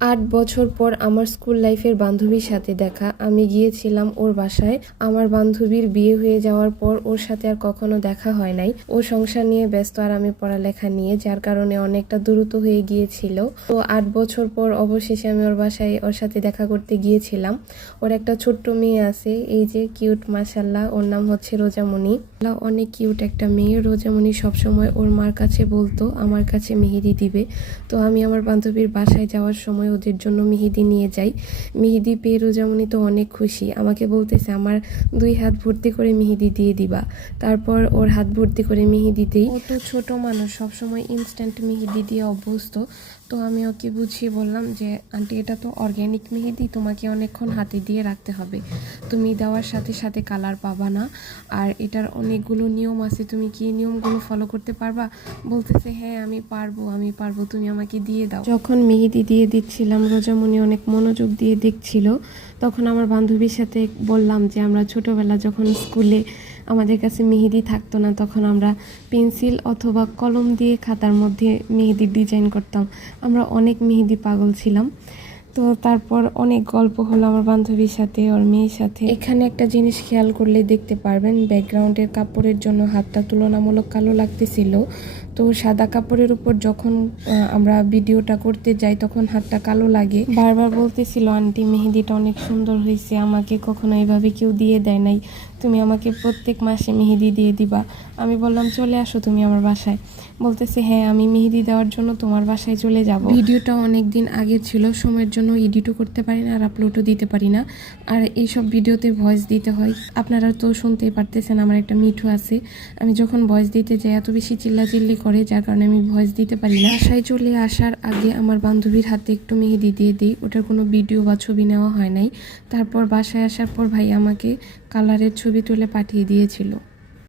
৮ বছর পর আমার স্কুল লাইফের বান্ধবীর সাথে দেখা। আমি গিয়েছিলাম ওর বাসায়। আমার বান্ধবীর বিয়ে হয়ে যাওয়ার পর ওর সাথে আর কখনো দেখা হয় নাই। ও সংসার নিয়ে ব্যস্ত আর আমি পড়ালেখা নিয়ে, যার কারণে অনেকটা দূরত্ব হয়ে গিয়েছিল। তো ৮ বছর পর অবশেষে আমি ওর বাসায় ওর সাথে দেখা করতে গিয়েছিলাম। ওর একটা ছোট্ট মেয়ে আছে, এই যে কিউট মাশাল্লাহ। ওর নাম হচ্ছে রোজামণি। অনেক কিউট একটা মেয়ে। রোজামণি সবসময় ওর মার কাছে বলতো আমার কাছে মেহেদি দিবে। তো আমি আমার বান্ধবীর বাসায় যাওয়ার সময় ওদের জন্য মেহেদি নিয়ে যাই। মেহেদি পেয়ে রোজামণি তো অনেক খুশি, আমাকে বলতেছে আমার 2 হাত ভর্তি করে মেহেদি দিয়ে দিবা। তারপর ওর হাত ভর্তি করে মেহেদি দিই। ও তো ছোট মানুষ, সবসময় ইনস্ট্যান্ট মেহেদি দিয়ে অভ্যস্ত। তো আমি ওকে বুঝিয়ে বললাম যে আন্টি, এটা তো অর্গ্যানিক মেহেদি, তোমাকে অনেকক্ষণ হাতে দিয়ে রাখতে হবে, তুমি দেওয়ার সাথে সাথে কালার পাবা না। আর এটার অনেকগুলো নিয়ম আছে, তুমি কি নিয়মগুলো ফলো করতে পারবা? বলতেছে হ্যাঁ আমি পারবো, তুমি আমাকে দিয়ে দাও। যখন মেহেদি দিয়ে দিচ্ছিলাম, রোজামণি অনেক মনোযোগ দিয়ে দেখছিল। তখন আমার বান্ধবীর সাথে বললাম যে আমরা ছোটোবেলা যখন স্কুলে আমাদের কাছে মেহেদি থাকতো না, তখন আমরা পেন্সিল অথবা কলম দিয়ে খাতার মধ্যে মেহেদির ডিজাইন করতাম। আমরা অনেক মেহেদি পাগল ছিলাম। তো তারপর অনেক গল্প হলো আমার বান্ধবীর সাথে, ওর মেয়ের সাথে। এখানে একটা জিনিস খেয়াল করলে দেখতে পারবেন, ব্যাকগ্রাউন্ডের কাপড়ের জন্য হাতটা তুলনামূলক কালো লাগতেছিল। তো সাদা কাপড়ের উপর যখন আমরা ভিডিওটা করতে যাই তখন হাতটা কালো লাগে। বারবার বলতেছিল আন্টি মেহেদিটা অনেক সুন্দর হয়েছে, আমাকে কখনো এইভাবে কেউ দিয়ে দেয় নাই, তুমি আমাকে প্রত্যেক মাসে মেহেদি দিয়ে দিবা। আমি বললাম চলে আসো তুমি আমার বাসায়। বলতেছে হ্যাঁ আমি মেহেদি দেওয়ার জন্য তোমার বাসায় চলে যাব। ভিডিওটা অনেক দিন আগের ছিল, সময়ের জন্য এডিটও করতে পারি না আর আপলোডও দিতে পারি না। আর এইসব ভিডিওতে ভয়েস দিতে হয়, আপনারা তো শুনতেই পারতেছেন আমার একটা মিঠু আছে। আমি যখন ভয়েস দিতে যাই এত বেশি চিল্লাচিল্লি করে, যার কারণে আমি ভয়েস দিতে পারি না। বাসায় চলে আসার আগে আমার বান্ধবীর হাতে একটু মেহেদি দিয়ে দিই, ওটার কোনো ভিডিও বা ছবি নেওয়া হয় নাই। তারপর বাসায় আসার পর ভাই আমাকে কালারের ছবি তুলে পাঠিয়ে দিয়েছিল।